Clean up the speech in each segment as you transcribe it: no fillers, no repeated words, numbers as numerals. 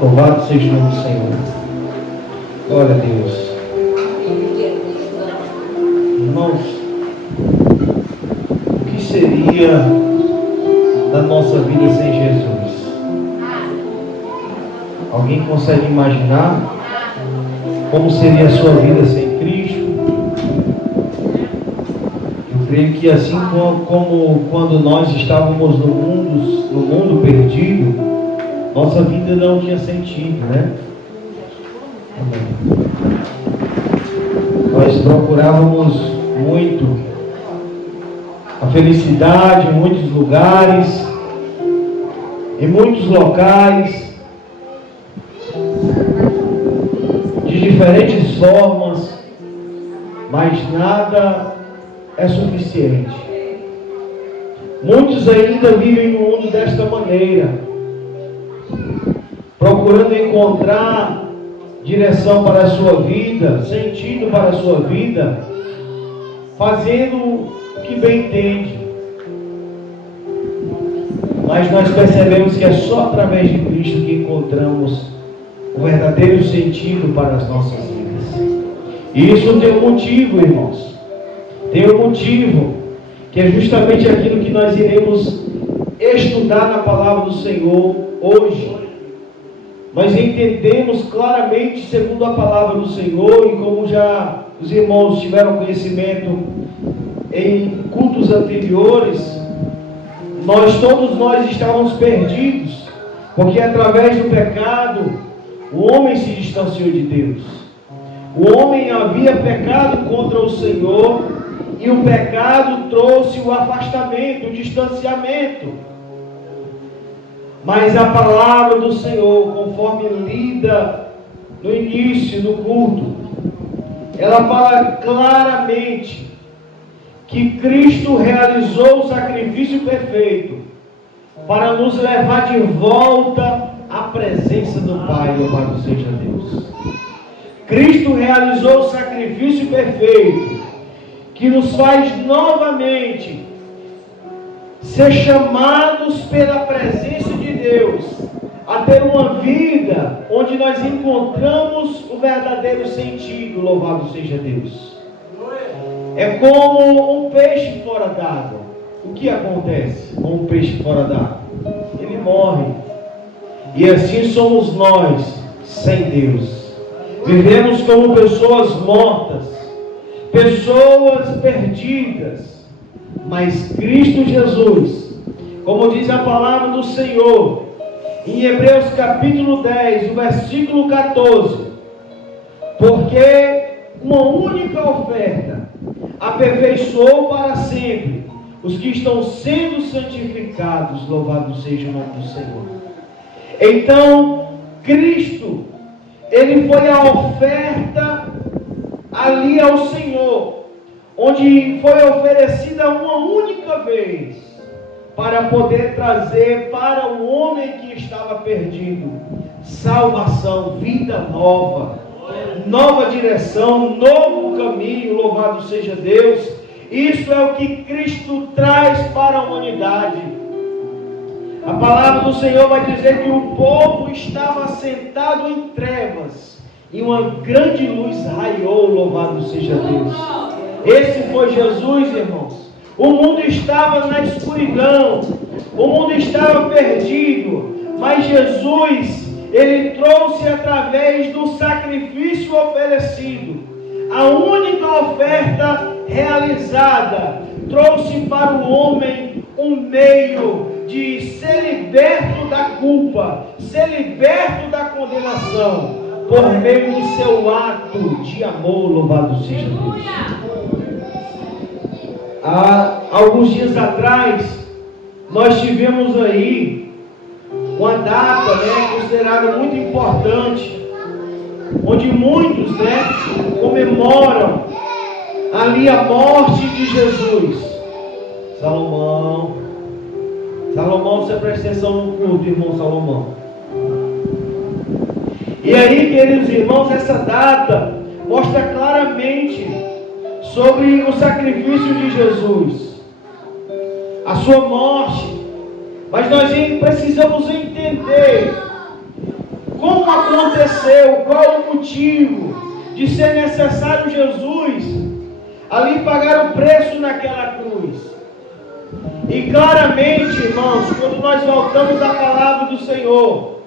Louvado seja o nome do Senhor. Glória a Deus. Irmãos, o que seria da nossa vida sem Jesus? Alguém consegue imaginar como seria a sua vida sem Cristo? Eu creio que assim como quando nós estávamos no mundo perdido, nossa vida não tinha sentido, né? Nós procurávamos muito a felicidade em muitos lugares, em muitos locais, de diferentes formas, mas nada é suficiente. Muitos ainda vivem no mundo desta maneira, procurando encontrar direção para a sua vida, sentido para a sua vida, fazendo o que bem entende. Mas nós percebemos que é só através de Cristo que encontramos o verdadeiro sentido para as nossas vidas. E isso tem um motivo, irmãos. Tem um motivo, que é justamente aquilo que nós iremos estudar na palavra do Senhor hoje. Nós entendemos claramente, segundo a palavra do Senhor, e como já os irmãos tiveram conhecimento em cultos anteriores, todos nós estávamos perdidos, porque através do pecado, o homem se distanciou de Deus. O homem havia pecado contra o Senhor, e o pecado trouxe o afastamento, o distanciamento. Mas a palavra do Senhor, conforme lida no início do culto, ela fala claramente que Cristo realizou o sacrifício perfeito para nos levar de volta à presença do Pai. Louvado seja Deus. Cristo realizou o sacrifício perfeito que nos faz novamente ser chamados pela presença de Deus a ter uma vida onde nós encontramos o verdadeiro sentido. Louvado seja Deus. É como um peixe fora d'água. O que acontece com um peixe fora d'água? Ele morre. E assim somos nós sem Deus. Vivemos como pessoas mortas, pessoas perdidas. Mas Cristo Jesus, como diz a palavra do Senhor, em Hebreus capítulo 10, o versículo 14, porque uma única oferta aperfeiçoou para sempre os que estão sendo santificados. Louvado seja o nome do Senhor. Então, Cristo, Ele foi a oferta ali ao Senhor, onde foi oferecida uma única vez, para poder trazer para o homem que estava perdido salvação, vida nova, nova direção, novo caminho. Louvado seja Deus. Isso é o que Cristo traz para a humanidade. A palavra do Senhor vai dizer que o povo estava sentado em trevas e uma grande luz raiou. Louvado seja Deus. Esse foi Jesus, irmãos. O mundo estava na escuridão, o mundo estava perdido, mas Jesus, Ele trouxe através do sacrifício oferecido, a única oferta realizada, trouxe para o homem um meio de ser liberto da culpa, ser liberto da condenação, por meio de seu ato de amor. Louvado seja Deus. Há alguns dias atrás, nós tivemos aí uma data, considerada muito importante, onde muitos, comemoram ali a morte de Jesus. Salomão, você presta atenção no culto, irmão Salomão. E aí, queridos irmãos, essa data mostra claramente sobre o sacrifício de Jesus, a sua morte. Mas nós precisamos entender como aconteceu, qual o motivo de ser necessário Jesus ali pagar o preço naquela cruz. E claramente, irmãos, quando nós voltamos à palavra do Senhor,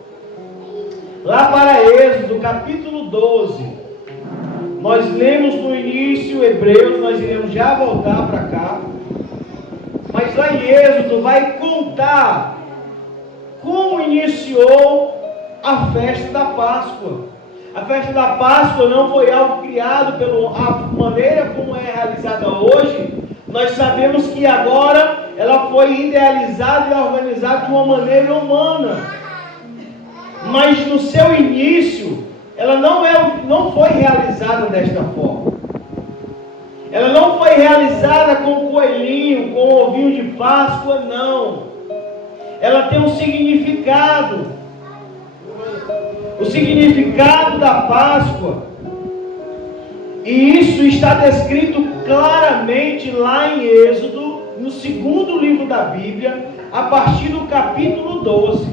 lá para Êxodo, capítulo 12, nós lemos no início Hebreus, nós iremos já voltar para cá, mas lá em Êxodo vai contar como iniciou a festa da Páscoa. A festa da Páscoa não foi algo criado a maneira como é realizada hoje. Nós sabemos que agora ela foi idealizada e organizada de uma maneira humana. Mas no seu início, ela não foi realizada desta forma. Ela não foi realizada com coelhinho, com ovinho de Páscoa, não. Ela tem um significado. O significado da Páscoa. E isso está descrito claramente lá em Êxodo, no segundo livro da Bíblia, a partir do capítulo 12.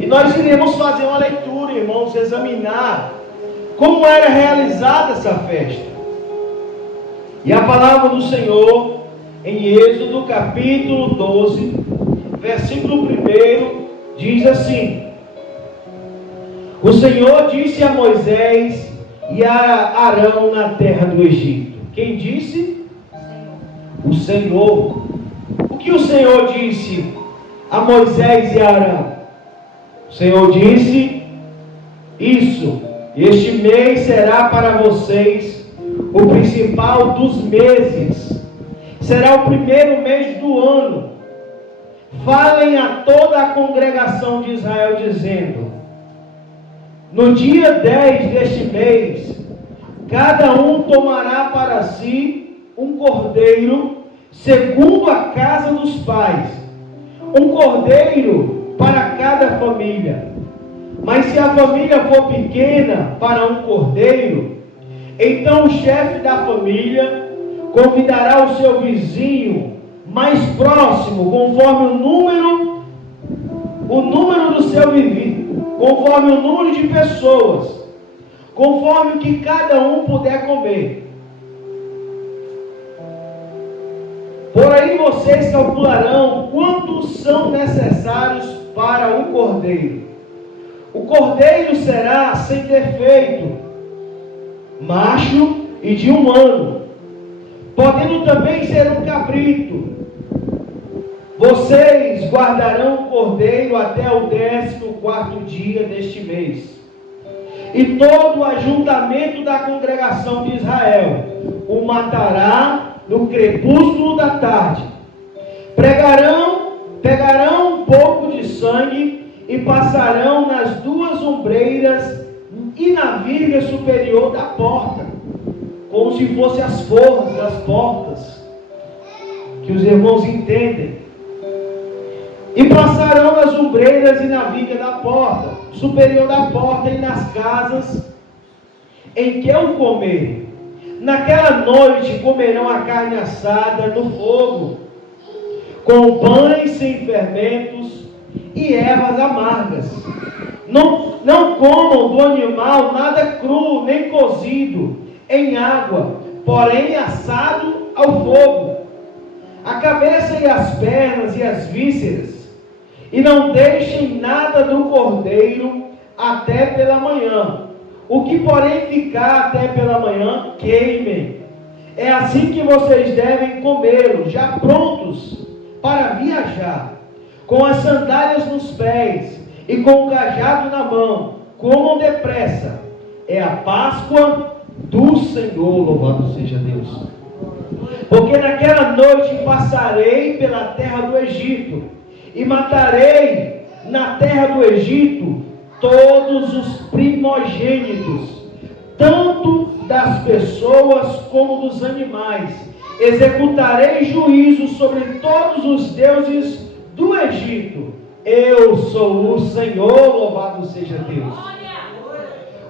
E nós iremos fazer uma leitura, irmãos, examinar como era realizada essa festa. E a palavra do Senhor, em Êxodo capítulo 12, versículo 1, diz assim: O Senhor disse a Moisés e a Arão na terra do Egito. Quem disse? O Senhor. O que o Senhor disse a Moisés e a Arão? O Senhor disse isso: este mês será para vocês o principal dos meses, será o primeiro mês do ano. Falem a toda a congregação de Israel, dizendo: no dia 10 deste mês, cada um tomará para si um cordeiro, segundo a casa dos pais, um cordeiro para cada família. Mas se a família for pequena para um cordeiro, então o chefe da família convidará o seu vizinho mais próximo, conforme o número do seu vizinho, conforme o número de pessoas, conforme o que cada um puder comer. Por aí vocês calcularão quantos são necessários para o cordeiro. O cordeiro será sem defeito, macho e de 1 ano, podendo também ser um cabrito. Vocês guardarão o cordeiro até o 14º dia deste mês. E todo o ajuntamento da congregação de Israel o matará no crepúsculo da tarde. Pegarão um pouco de sangue e passarão nas 2 ombreiras e na virga superior da porta, como se fossem as forras das portas, que os irmãos entendem. E passarão nas ombreiras e na viga da porta, superior da porta, e nas casas em que o comerem. Naquela noite comerão a carne assada no fogo, com pães sem fermentos e ervas amargas. Não comam do animal nada cru, nem cozido em água, porém assado ao fogo. A cabeça e as pernas e as vísceras. E não deixem nada do cordeiro até pela manhã. O que porém ficar até pela manhã, queimem. É assim que vocês devem comê-lo, já prontos para viajar, com as sandálias nos pés e com o cajado na mão. Comam depressa. É a Páscoa do Senhor, louvado seja Deus. Porque naquela noite passarei pela terra do Egito, e matarei na terra do Egito todos os primogênitos, tanto das pessoas como dos animais. Executarei juízo sobre todos os deuses do Egito. Eu sou o Senhor, louvado seja Deus.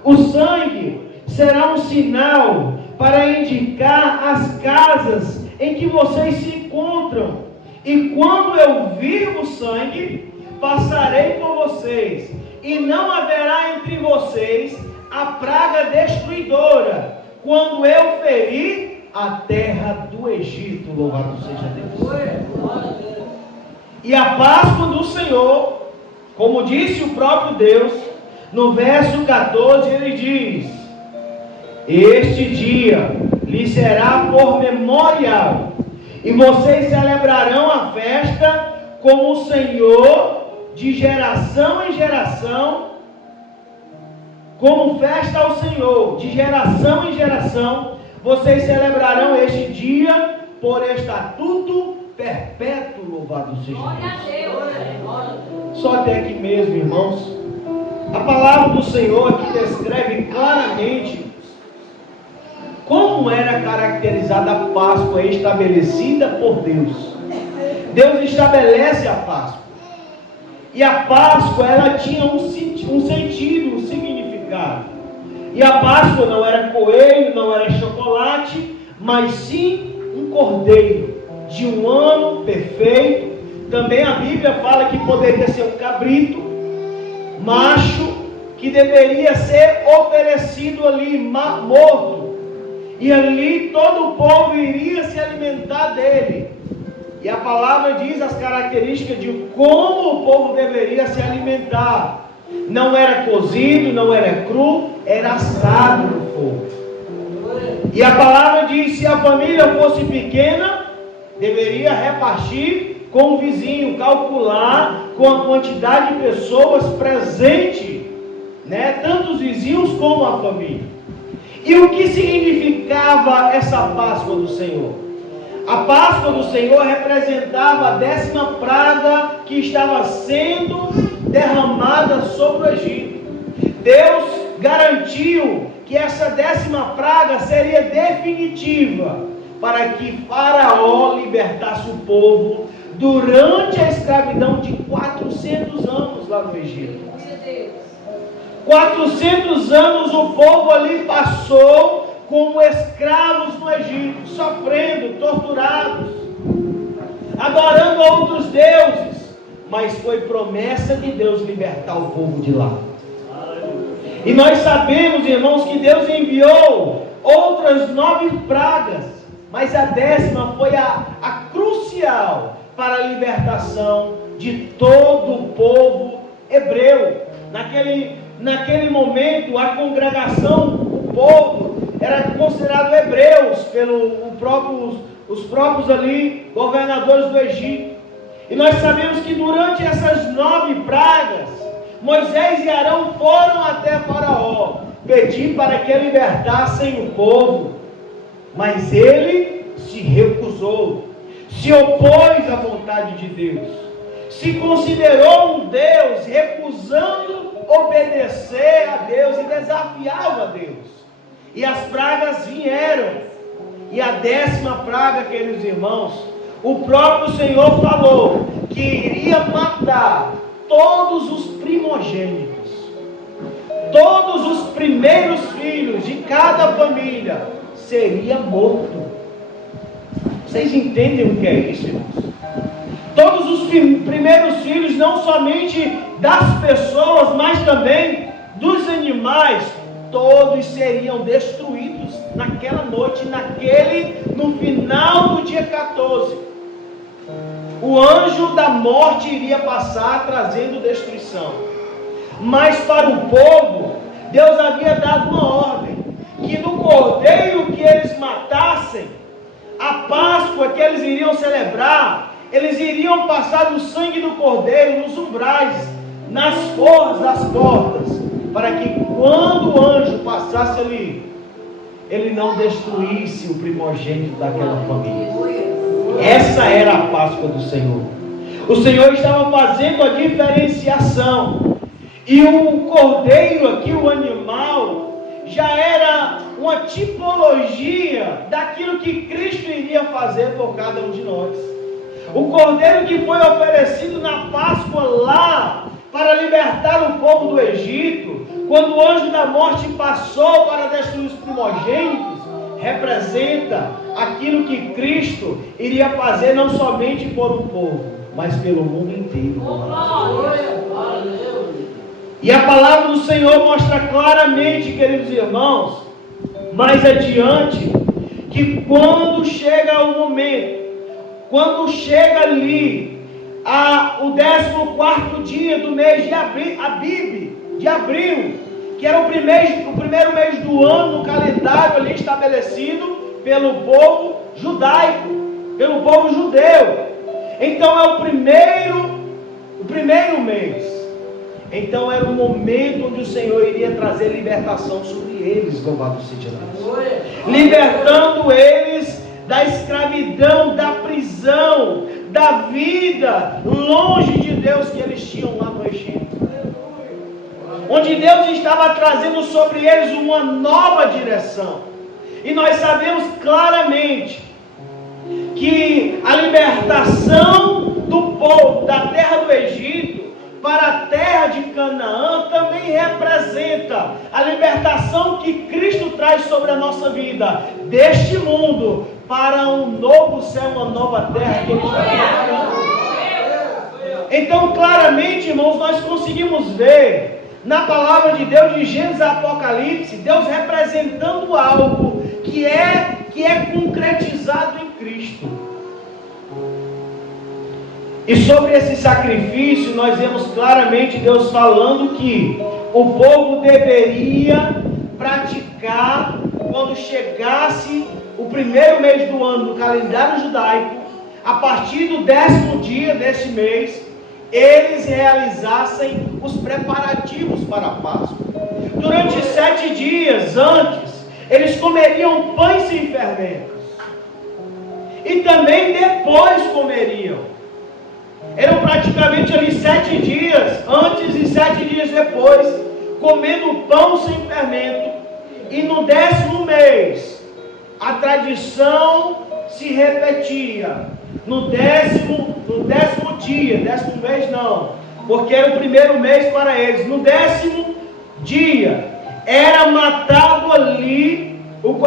O sangue será um sinal para indicar as casas em que vocês se encontram. E quando eu vir o sangue, passarei por vocês, e não haverá vocês a praga destruidora, quando eu feri a terra do Egito. Louvado seja Deus. E a Páscoa do Senhor, como disse o próprio Deus, no verso 14 ele diz: este dia lhe será por memorial, e vocês celebrarão a festa como o Senhor, de geração em geração, como festa ao Senhor, de geração em geração, vocês celebrarão este dia por estatuto perpétuo. Louvado seja Deus. Só até aqui mesmo, irmãos. A palavra do Senhor aqui descreve claramente como era caracterizada a Páscoa estabelecida por Deus. Deus estabelece a Páscoa. E a Páscoa, ela tinha um sentido, um significado. E a Páscoa não era coelho, não era chocolate, mas sim um cordeiro de um ano perfeito. Também a Bíblia fala que poderia ser um cabrito macho, que deveria ser oferecido ali morto. E ali todo o povo iria se alimentar dele. E a palavra diz as características de como o povo deveria se alimentar. Não era cozido, não era cru, era assado no fogo. E a palavra diz: se a família fosse pequena, deveria repartir com o vizinho, calcular com a quantidade de pessoas presentes, tanto os vizinhos como a família. E o que significava essa Páscoa do Senhor? A Páscoa do Senhor representava a 10ª praga que estava sendo derramada sobre o Egito. Deus garantiu que essa 10ª praga seria definitiva para que Faraó libertasse o povo durante a escravidão de 400 anos lá no Egito. 400 anos o povo ali passou como escravos no Egito, sofrendo, torturados, adorando outros deuses, mas foi promessa de Deus libertar o povo de lá. E nós sabemos, irmãos, que Deus enviou outras 9 pragas, mas a 10ª foi a crucial para a libertação de todo o povo hebreu. Naquele momento, a congregação, o povo, era considerado hebreus pelos próprios ali governadores do Egito. E nós sabemos que durante essas 9 pragas, Moisés e Arão foram até Faraó pedir para que libertassem o povo, mas ele se recusou, se opôs à vontade de Deus, se considerou um Deus, recusando obedecer a Deus e desafiava a Deus. E as pragas vieram. E a 10ª praga, queridos irmãos, o próprio Senhor falou que iria matar todos os primogênitos, todos os primeiros filhos de cada família seria morto. Vocês entendem o que é isso, irmãos? Todos os primeiros filhos, não somente das pessoas, mas também dos animais, todos seriam destruídos naquela noite, no final do dia 14. O anjo da morte iria passar trazendo destruição. Mas para o povo, Deus havia dado uma ordem, que no cordeiro que eles matassem, a Páscoa que eles iriam celebrar, eles iriam passar o sangue do cordeiro nos umbrais, nas forras das portas, para que quando o anjo passasse ali, ele não destruísse o primogênito daquela família. Essa era a Páscoa do Senhor. O Senhor estava fazendo a diferenciação. E o cordeiro aqui, o animal, já era uma tipologia daquilo que Cristo iria fazer por cada um de nós. O cordeiro que foi oferecido na Páscoa lá, para libertar o povo do Egito, quando o anjo da morte passou para destruir os primogênitos, representa aquilo que Cristo iria fazer não somente por um povo, mas pelo mundo inteiro. E a palavra do Senhor mostra claramente, queridos irmãos, mais adiante, que quando chega o momento, quando chega ali o 14º dia do mês de abril, que era o primeiro mês do ano no calendário ali estabelecido pelo povo judaico, pelo povo judeu. Então é o primeiro mês. Então era o momento onde o Senhor iria trazer libertação sobre eles, louvado seja Deus. Libertando eles da escravidão, da prisão, da vida longe de Deus que eles tinham lá no Egito. Onde Deus estava trazendo sobre eles uma nova direção. E nós sabemos claramente que a libertação do povo da terra do Egito para a terra de Canaã também representa a libertação que Cristo traz sobre a nossa vida, deste mundo para um novo céu, uma nova terra que Ele está preparando. Então, claramente, irmãos, nós conseguimos ver na palavra de Deus, de Gênesis a Apocalipse, Deus representando algo que é concretizado em Cristo. E sobre esse sacrifício, nós vemos claramente Deus falando que o povo deveria praticar quando chegasse o primeiro mês do ano no calendário judaico, a partir do 10º dia desse mês, eles realizassem os preparativos para a Páscoa. Durante 7 dias antes, eles comeriam pães sem fermentos. E também depois comeriam. Eram praticamente ali 7 dias antes e 7 dias depois, comendo pão sem fermento. E no 10º mês, a tradição se repetia. No 10º dia, 10º mês não, porque era o primeiro mês para eles. No 10º dia, era matado ali,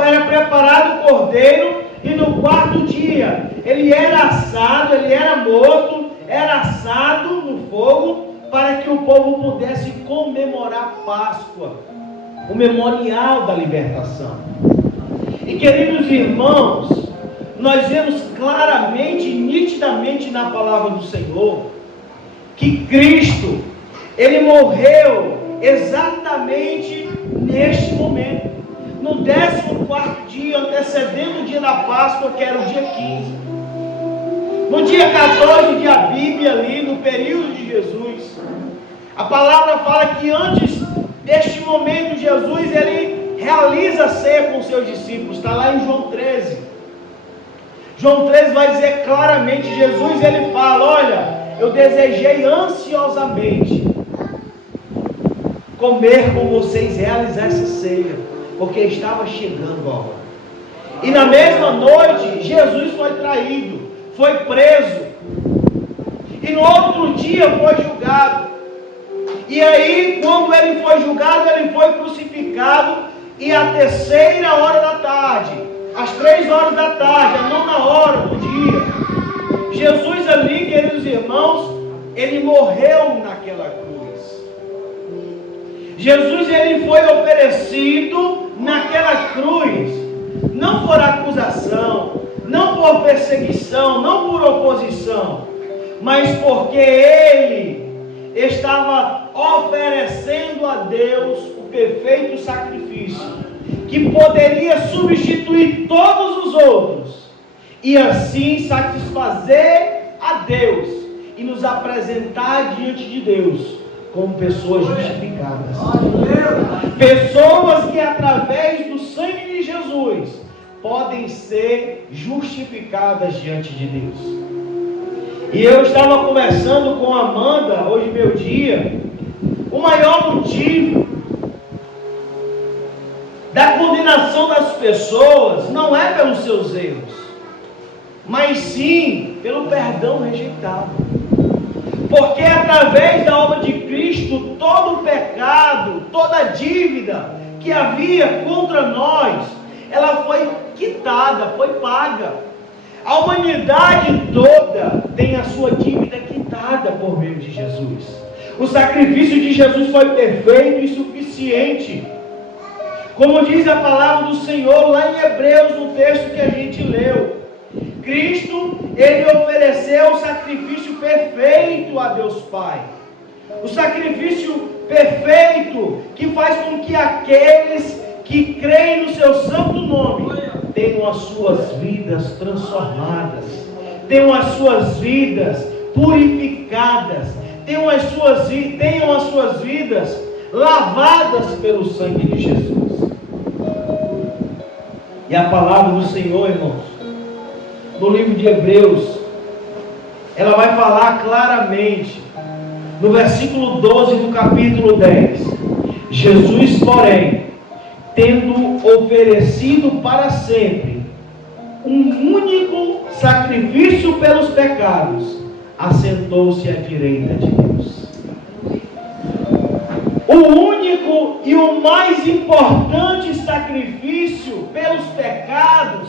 era preparado o cordeiro, e no 4º dia, ele era assado, ele era morto, era assado no fogo, para que o povo pudesse comemorar a Páscoa, o memorial da libertação. E queridos irmãos, nós vemos claramente, nitidamente na palavra do Senhor, que Cristo, Ele morreu exatamente neste momento, no 14º dia, antecedendo o dia da Páscoa, que era o dia 15. No dia 14 de Abib, ali no período de Jesus, a palavra fala que antes deste momento, Jesus, Ele realiza a ceia com os seus discípulos, está lá em João 13. João 13 vai dizer claramente, Jesus, Ele fala, olha, eu desejei ansiosamente comer com vocês, realizar essa ceia, porque estava chegando a hora. E na mesma noite, Jesus foi traído, foi preso, e no outro dia foi julgado. E aí, quando Ele foi julgado, Ele foi crucificado, e à 3ª hora da tarde, às 3 horas da tarde, a 9ª hora do dia, Jesus ali, queridos irmãos, Ele morreu naquela cruz. Jesus, Ele foi oferecido naquela cruz, não por acusação, não por perseguição, não por oposição, mas porque Ele estava oferecendo a Deus o perfeito sacrifício, que poderia substituir todos os outros, e assim satisfazer a Deus, e nos apresentar diante de Deus, como pessoas justificadas. Pessoas que através do sangue de Jesus, podem ser justificadas diante de Deus. E eu estava conversando com a Amanda, hoje meu dia, o maior motivo da condenação das pessoas não é pelos seus erros, mas sim pelo perdão rejeitado. Porque através da obra de Cristo, todo o pecado, toda a dívida que havia contra nós, ela foi quitada, foi paga. A humanidade toda tem a sua dívida quitada por meio de Jesus. O sacrifício de Jesus foi perfeito e suficiente. Como diz a palavra do Senhor lá em Hebreus, no texto que a gente leu. Cristo, Ele ofereceu o sacrifício perfeito a Deus Pai. O sacrifício perfeito que faz com que aqueles que creem no seu santo nome tenham as suas vidas transformadas, tenham as suas vidas purificadas, tenham as suas vidas lavadas pelo sangue de Jesus. E a palavra do Senhor, irmãos, no livro de Hebreus, ela vai falar claramente, no versículo 12 do capítulo 10, Jesus, porém, tendo oferecido para sempre um único sacrifício pelos pecados, assentou-se à direita de Deus. O único e o mais importante sacrifício pelos pecados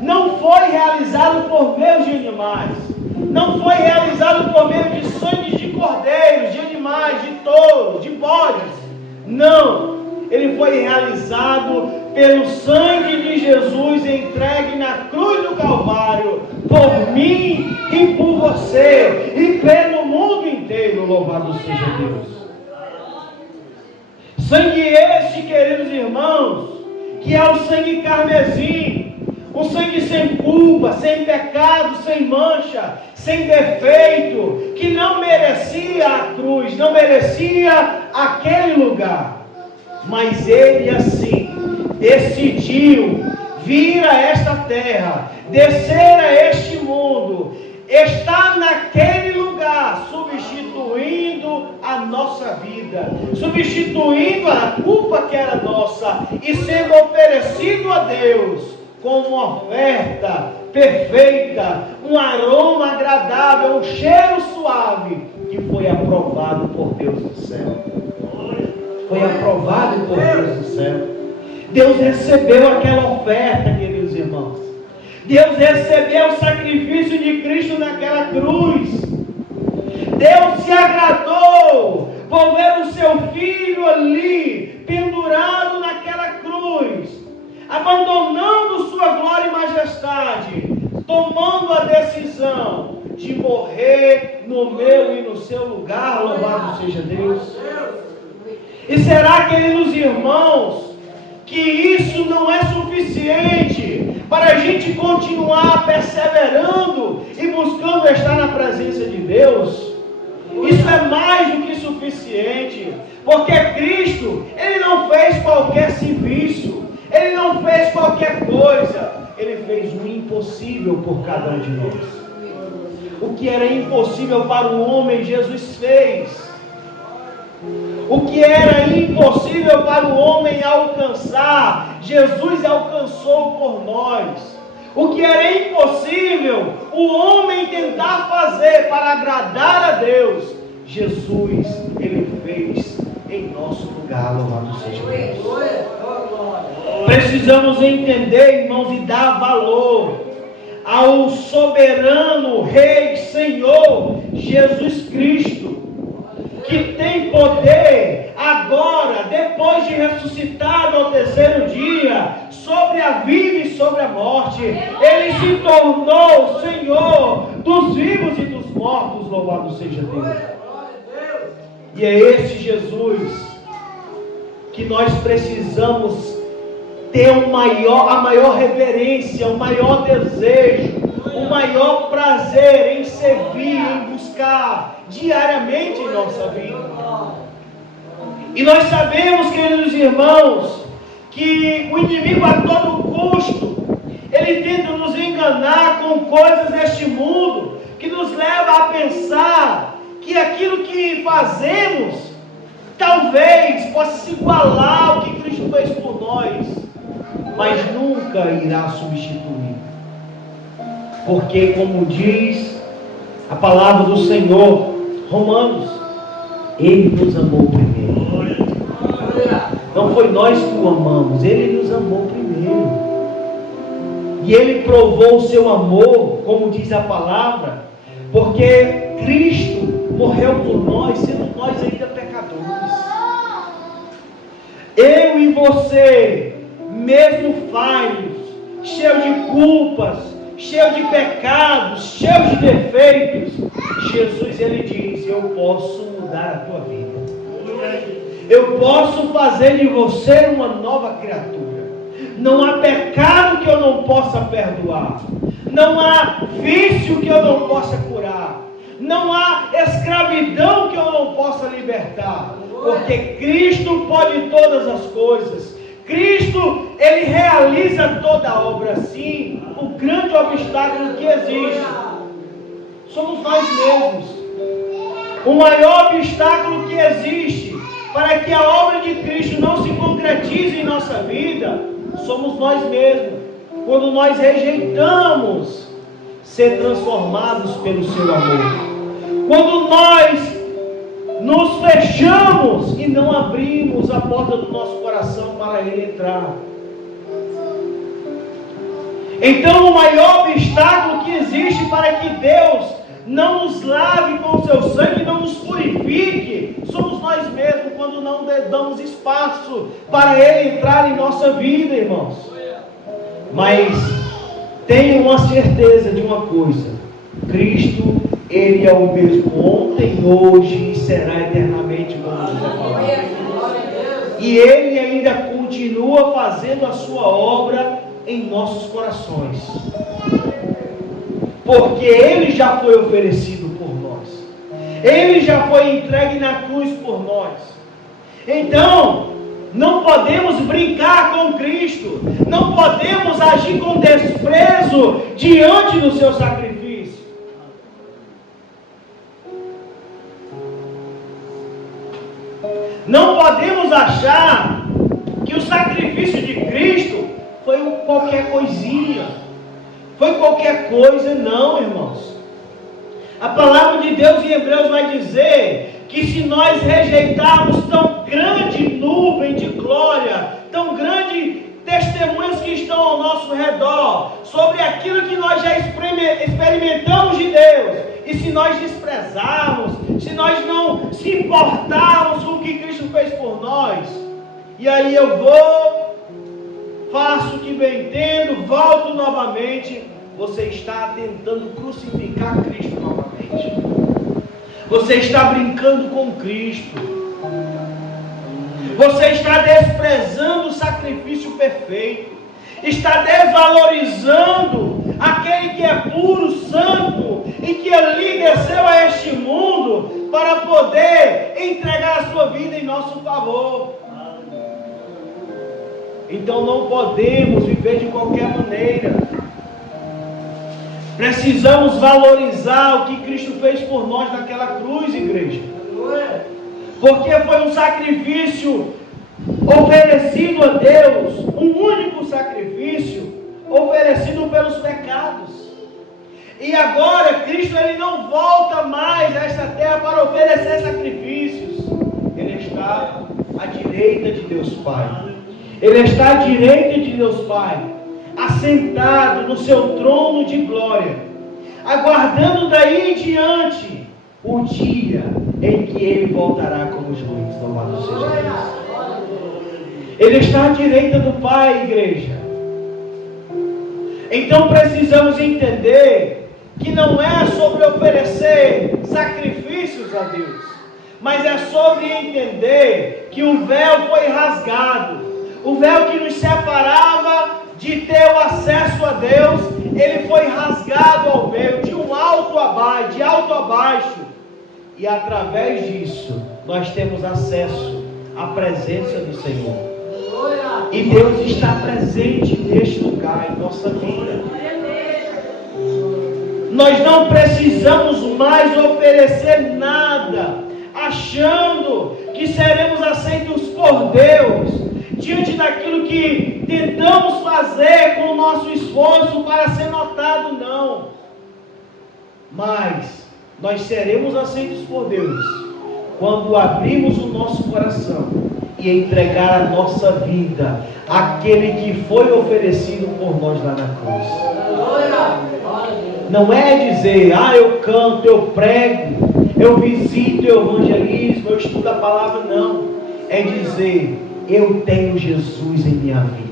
não foi realizado por meio de animais, não foi realizado por meio de sangue de cordeiros, de animais, de touros, de bodes. Não, ele foi realizado pelo sangue de Jesus entregue na cruz do Calvário, por mim e por você, e pelo mundo inteiro. Louvado seja Deus. Sangue este, queridos irmãos, que é o sangue carmesim, um sangue sem culpa, sem pecado, sem mancha, sem defeito, que não merecia a cruz, não merecia aquele lugar. Mas Ele assim decidiu vir a esta terra, descer a este mundo, estar naquele lugar, substituindo a nossa vida, substituindo a culpa que era nossa, e sendo oferecido a Deus como uma oferta perfeita, um aroma agradável, um cheiro suave, que foi aprovado por Deus do céu. Foi aprovado por Deus do céu. Deus recebeu aquela oferta, queridos irmãos. Deus recebeu o sacrifício de Cristo naquela cruz. Deus se agradou por ver o seu Filho ali, pendurado naquela cruz, abandonando sua glória e majestade, tomando a decisão de morrer no meu e no seu lugar. Louvado seja Deus. E será, queridos irmãos, que isso não é suficiente para a gente continuar perseverando e buscando estar na presença de Deus? Isso é mais do que suficiente, porque Cristo, Ele não fez qualquer serviço, Ele não fez qualquer coisa, Ele fez o impossível por cada um de nós. O que era impossível para o homem, Jesus fez. O que era impossível para o homem alcançar, Jesus alcançou por nós. O que era impossível o homem tentar fazer para agradar a Deus, Jesus, Ele fez em nosso lugar. Louvado seja Deus. Precisamos entender, irmãos, e dar valor ao soberano Rei, Senhor, Jesus Cristo, que tem poder agora, depois de ressuscitado ao terceiro dia, sobre a vida e sobre a morte. Ele se tornou Senhor dos vivos e dos mortos. Louvado seja Deus. E é esse Jesus que nós precisamos ter a maior reverência, o maior desejo, o maior prazer em servir, em buscar diariamente em nossa vida. E nós sabemos, queridos irmãos, que o inimigo a todo custo, ele tenta nos enganar com coisas deste mundo, que nos leva a pensar que aquilo que fazemos, talvez possa se igualar ao que Cristo fez por nós, mas nunca irá substituir. Porque, como diz a palavra do Senhor, Romanos, Ele nos amou primeiro. Não foi nós que o amamos, Ele nos amou primeiro. E Ele provou o seu amor, como diz a palavra, porque Cristo morreu por nós, sendo nós ainda pecadores. Eu e você, mesmo falhos, cheios de culpas, cheios de pecados, cheios de defeitos, Jesus, ele diz: eu posso mudar a tua vida. Eu posso fazer de você uma nova criatura. Não há pecado que eu não possa perdoar. Não há vício que eu não possa curar. Não há escravidão que eu não possa libertar. Porque Cristo pode todas as coisas. Cristo, ele realiza toda a obra. Sim, o grande obstáculo que existe somos nós mesmos. O maior obstáculo que existe para que a obra de Cristo não se concretize em nossa vida somos nós mesmos. Quando nós rejeitamos ser transformados pelo seu amor. Quando nós nos fechamos e não abrimos a porta do nosso coração para ele entrar. Então o maior obstáculo que existe para que Deus não nos lave com o seu sangue, não nos purifique, somos nós mesmos, quando não damos espaço para ele entrar em nossa vida, irmãos. Mas tenha uma certeza de uma coisa: Cristo, ele é o mesmo ontem, hoje e será eternamente, como José falou. E ele ainda continua fazendo a sua obra em nossos corações. Porque ele já foi oferecido por nós. Ele já foi entregue na cruz por nós. Então, não podemos brincar com Cristo. Não podemos agir com desprezo diante do seu sacrifício. Não podemos achar que o sacrifício de Cristo foi qualquer coisinha, foi qualquer coisa. Não, irmãos. A palavra de Deus em Hebreus vai dizer que se nós rejeitarmos tão grande nuvem de glória, tão grande testemunhas que estão ao nosso redor, sobre aquilo que nós já experimentamos de Deus, e se nós desprezarmos, se nós não se importarmos com o que Cristo fez por nós, e aí eu vou, faço o que bem entendo, volto novamente, você está tentando crucificar Cristo novamente. Você está brincando com Cristo. Você está desprezando o sacrifício perfeito. Está desvalorizando aquele que é puro, santo e que ali desceu a este mundo para poder entregar a sua vida em nosso favor. Então não podemos viver de qualquer maneira. Precisamos valorizar o que Cristo fez por nós naquela cruz, igreja. Porque foi um sacrifício oferecido a Deus, um único sacrifício oferecido pelos pecados. E agora Cristo, ele não volta mais a esta terra para oferecer sacrifícios. Ele está à direita de Deus Pai. Ele está à direita de Deus Pai, assentado no seu trono de glória, aguardando daí em diante o dia em que ele voltará como juiz. Louvado seja Deus. Ele está à direita do Pai, igreja. Então precisamos entender que não é sobre oferecer sacrifícios a Deus, mas é sobre entender que o véu foi rasgado. O véu que nos separava de ter o acesso a Deus, ele foi rasgado ao meio, de alto a baixo. E através disso, nós temos acesso à presença do Senhor. E Deus está presente neste lugar, em nossa vida. Nós não precisamos mais oferecer nada, achando que seremos aceitos por Deus, diante daquilo que tentamos fazer com o nosso esforço para ser notado, não. Mas nós seremos aceitos por Deus quando abrimos o nosso coração e entregar a nossa vida àquele que foi oferecido por nós lá na cruz. Não é dizer, eu canto, eu prego, eu visito, eu evangelizo, eu estudo a palavra, não. É dizer, eu tenho Jesus em minha vida.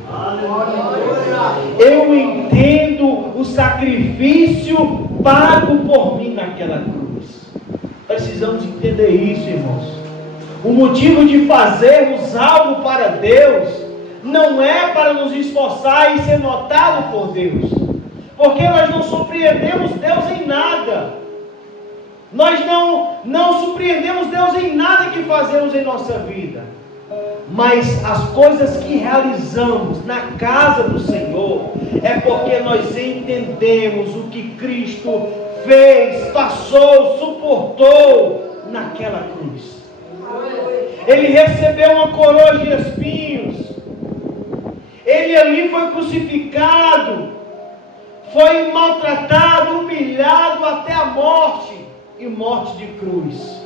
Eu entendo o sacrifício pago por mim naquela cruz. Precisamos entender isso, irmãos. O motivo de fazermos algo para Deus não é para nos esforçar e ser notado por Deus, porque nós não surpreendemos Deus em nada. Nós não surpreendemos Deus em nada que fazemos em nossa vida. Mas as coisas que realizamos na casa do Senhor é porque nós entendemos o que Cristo fez, passou, suportou naquela cruz. Ele recebeu uma coroa de espinhos. Ele ali foi crucificado, foi maltratado, humilhado até a morte, e morte de cruz.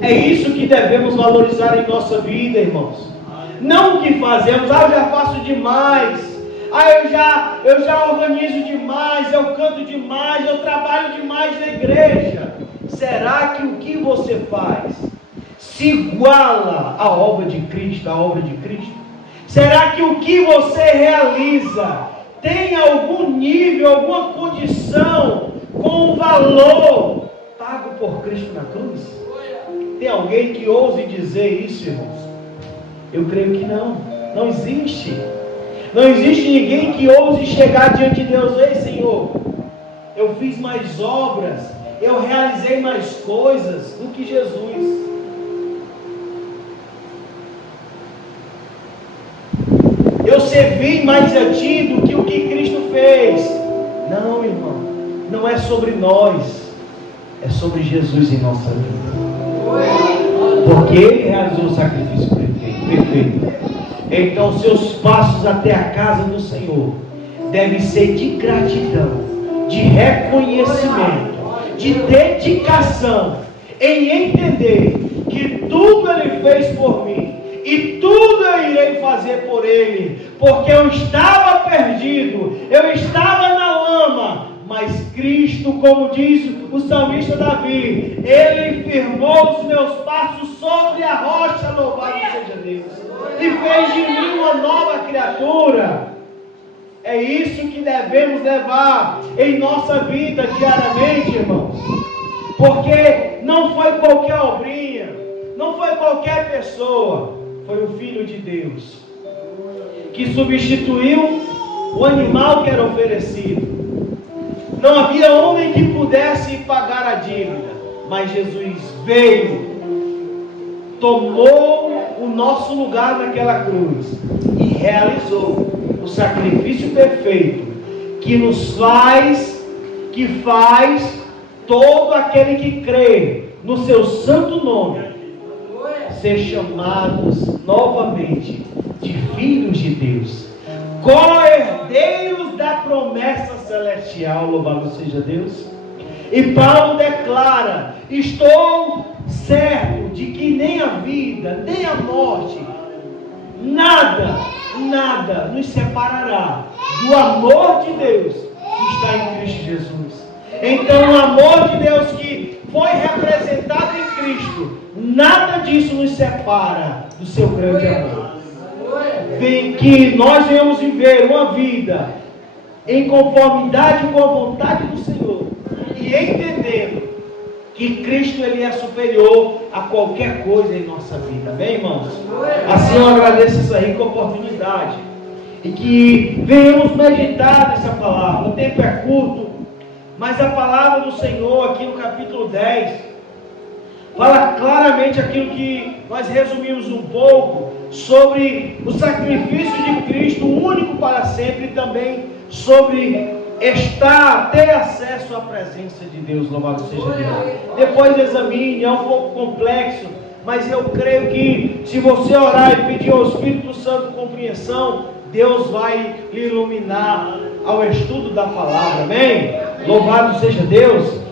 É isso que devemos valorizar em nossa vida, irmãos. Não o que fazemos, eu já faço demais, eu já organizo demais, eu canto demais, eu trabalho demais na igreja. Será que o que você faz se iguala à obra de Cristo, à obra de Cristo? Será que o que você realiza tem algum nível, alguma condição com o valor pago por Cristo na cruz? Tem alguém que ouse dizer isso, irmãos? Eu creio que não. Não existe. Não existe ninguém que ouse chegar diante de Deus. Ei, Senhor, eu fiz mais obras, eu realizei mais coisas do que Jesus. Eu servi mais a Ti do que o que Cristo fez. Não, irmão. Não é sobre nós. É sobre Jesus em nossa vida. Porque Ele realizou o sacrifício perfeito. Então seus passos até a casa do Senhor devem ser de gratidão, de reconhecimento, de dedicação, em entender que tudo Ele fez por mim e tudo eu irei fazer por Ele, porque eu estava perdido, eu estava na lama, mas Cristo, como diz o salmista Davi, Ele firmou os meus passos sobre a rocha, louvado seja Deus, e fez de mim uma nova criatura. É isso que devemos levar em nossa vida diariamente, irmãos, porque não foi qualquer obrinha, não foi qualquer pessoa, foi o Filho de Deus, que substituiu o animal que era oferecido. Não havia homem que pudesse pagar a dívida, mas Jesus veio, tomou o nosso lugar naquela cruz e realizou o sacrifício perfeito que faz todo aquele que crê no seu santo nome ser chamados novamente de filhos de Deus, co-herdeiros da promessa celestial, louvado seja Deus. E Paulo declara: estou certo de que nem a vida, nem a morte, nada nos separará do amor de Deus que está em Cristo Jesus. Então o amor de Deus que foi representado em Cristo, nada disso nos separa do seu grande amor. Vem que nós venhamos viver uma vida em conformidade com a vontade do Senhor e entendendo que Cristo Ele é superior a qualquer coisa em nossa vida. Amém, irmãos? Assim eu agradeço essa rica oportunidade e que venhamos meditar nessa palavra. O tempo é curto, mas a palavra do Senhor aqui no capítulo 10 fala claramente aquilo que nós resumimos um pouco sobre o sacrifício de Cristo, único para sempre, e também sobre ter acesso à presença de Deus, louvado seja Deus. Depois examine, é um pouco complexo, mas eu creio que se você orar e pedir ao Espírito Santo compreensão, Deus vai lhe iluminar ao estudo da palavra, amém? Louvado seja Deus.